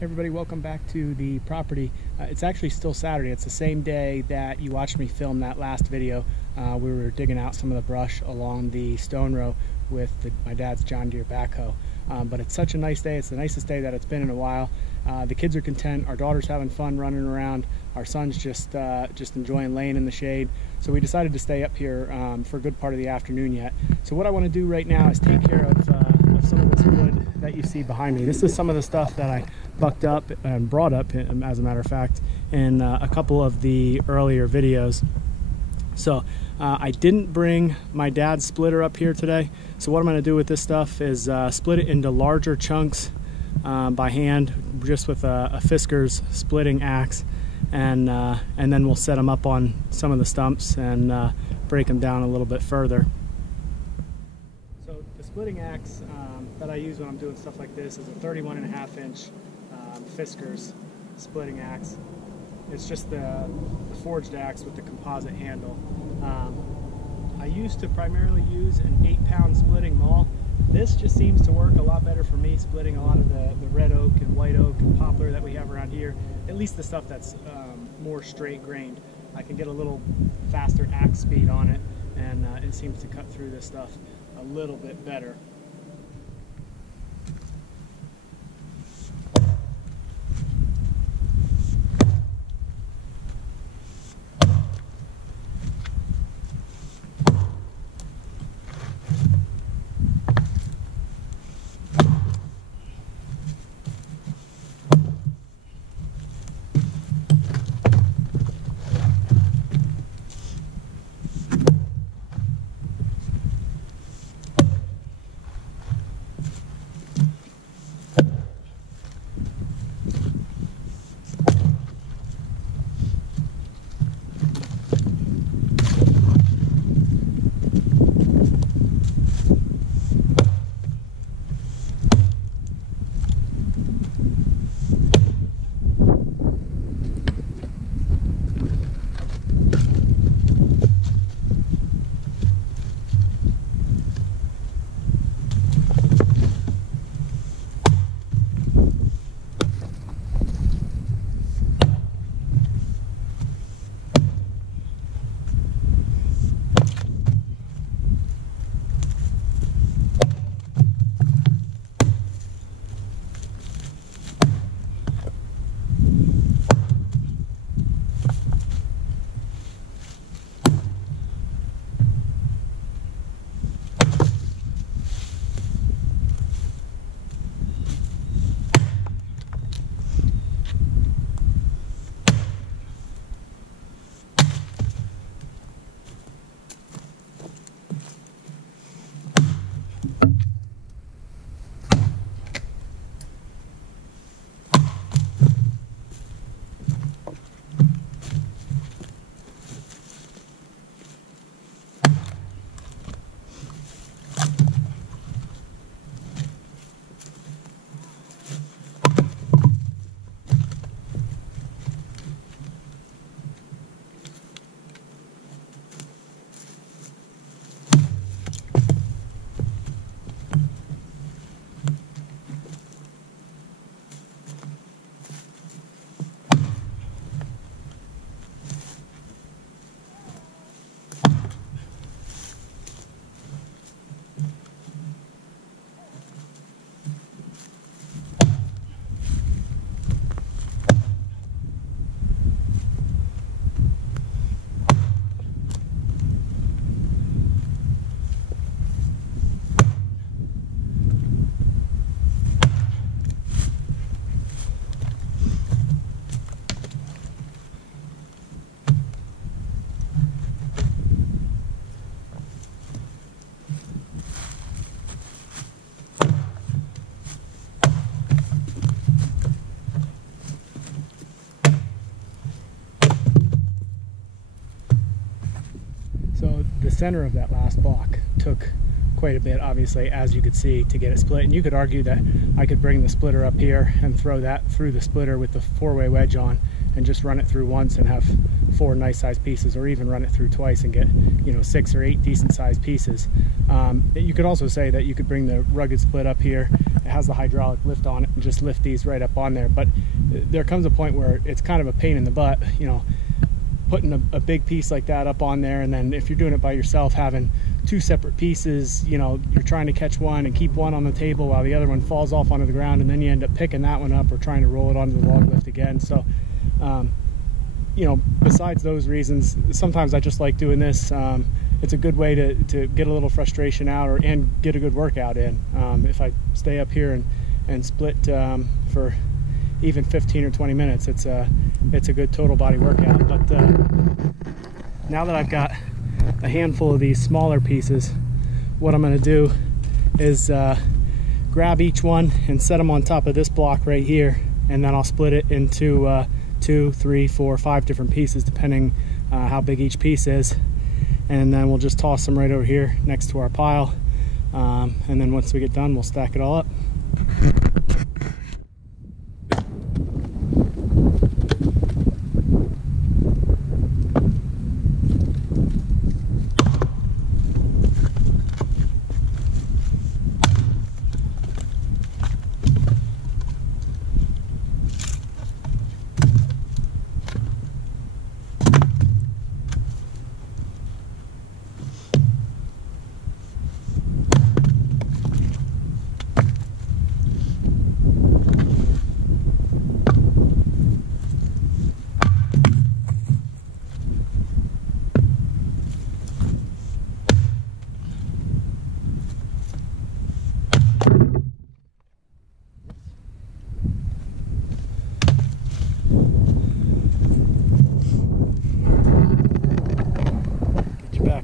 Hey everybody, welcome back to the property. It's actually still Saturday. It's the same day that you watched me film that last video. We were digging out some of the brush along the stone row with my dad's John Deere backhoe. But it's such a nice day. It's the nicest day that it's been in a while. The kids are content. Our daughter's having fun running around. Our son's just enjoying laying in the shade. So we decided to stay up here for a good part of the afternoon yet. So what I want to do right now is take care of some of this wood that you see behind me. This is some of the stuff that I bucked up and brought up, as a matter of fact, in a couple of the earlier videos. So I didn't bring my dad's splitter up here today. So what I'm going to do with this stuff is split it into larger chunks by hand, just with a Fisker's splitting axe, and then we'll set them up on some of the stumps and break them down a little bit further. So the splitting axe that I use when I'm doing stuff like this is a 31.5-inch Fisker's splitting axe. It's just the forged axe with the composite handle. I used to primarily use an 8-pound splitting maul. This just seems to work a lot better for me, splitting a lot of the red oak and white oak and poplar that we have around here, at least the stuff that's more straight grained. I can get a little faster axe speed on it, and it seems to cut through this stuff a little bit better. So the center of that last block took quite a bit, obviously, as you could see, to get it split. And you could argue that I could bring the splitter up here and throw that through the splitter with the 4-way wedge on and just run it through once and have 4 nice sized pieces, or even run it through twice and get, 6 or 8 decent sized pieces. You could also say that you could bring the rugged split up here has the hydraulic lift on it, and just lift these right up on there. But there comes a point where it's kind of a pain in the butt, you know, putting a big piece like that up on there, and then if you're doing it by yourself, having two separate pieces, you know, you're trying to catch one and keep one on the table while the other one falls off onto the ground, and then you end up picking that one up or trying to roll it onto the log lift again. So you know, besides those reasons, sometimes I just like doing this. It's a good way to get a little frustration out, and get a good workout in. If I stay up here and split for even 15 or 20 minutes, it's a good total body workout. But now that I've got a handful of these smaller pieces, what I'm going to do is grab each one and set them on top of this block right here, and then I'll split it into 2, 3, 4, 5 different pieces, depending how big each piece is. And then we'll just toss them right over here next to our pile, and then once we get done, we'll stack it all up.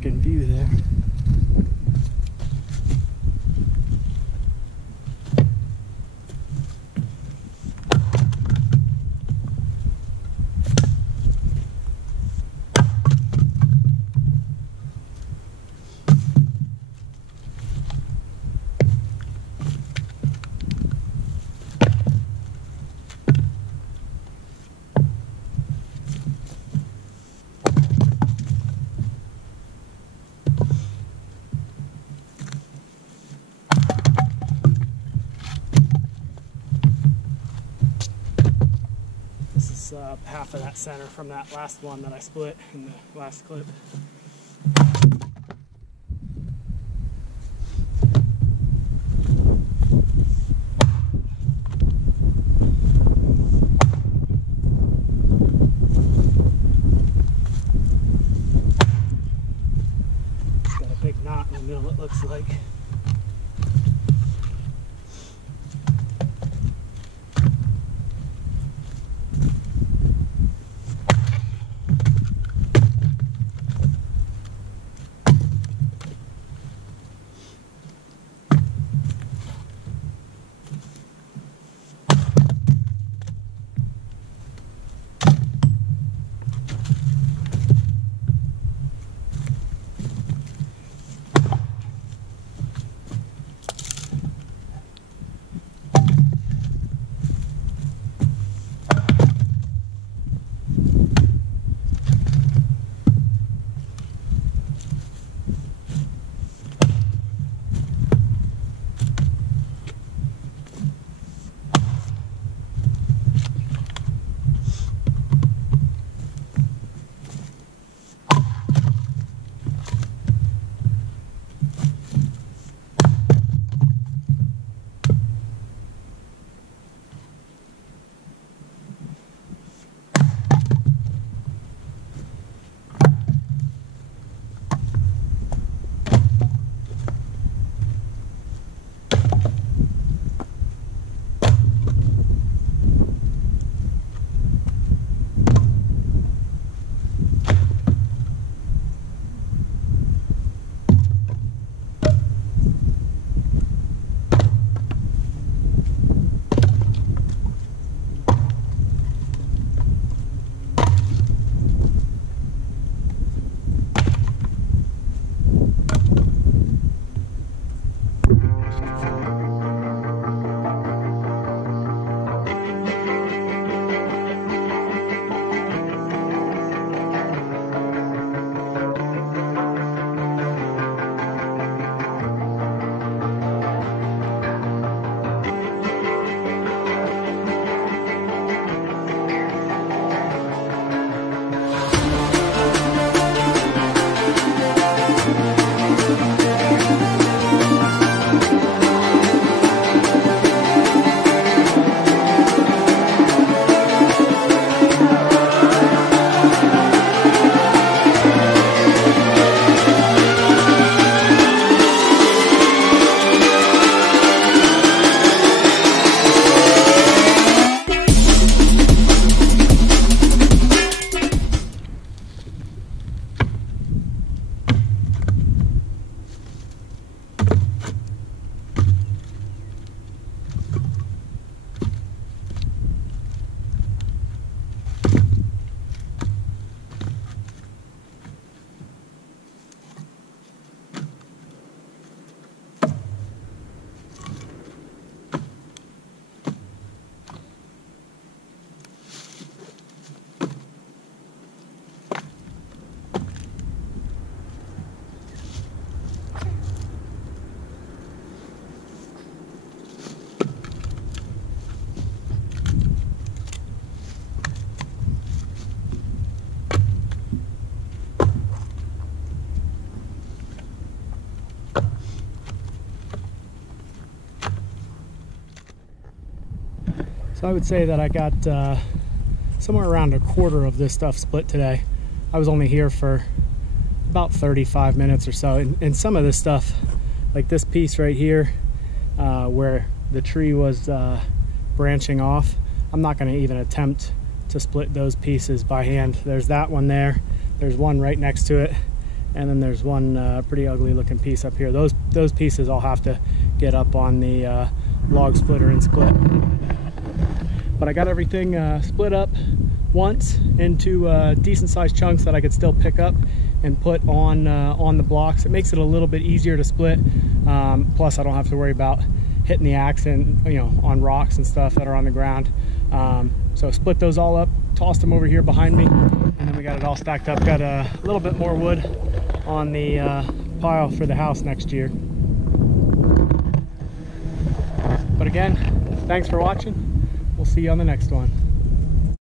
In view there. Half of that center from that last one that I split in the last clip. It's got a big knot in the middle, it looks like. So I would say that I got somewhere around a quarter of this stuff split today. I was only here for about 35 minutes or so, and some of this stuff, like this piece right here where the tree was branching off, I'm not going to even attempt to split those pieces by hand. There's that one there, there's one right next to it, and then there's one pretty ugly looking piece up here. Those pieces I'll have to get up on the log splitter and split. But I got everything split up once into decent sized chunks that I could still pick up and put on the blocks. It makes it a little bit easier to split. Plus I don't have to worry about hitting the axe and, you know, on rocks and stuff that are on the ground. So split those all up, tossed them over here behind me, and then we got it all stacked up. Got a little bit more wood on the pile for the house next year. But again, thanks for watching. We'll see you on the next one.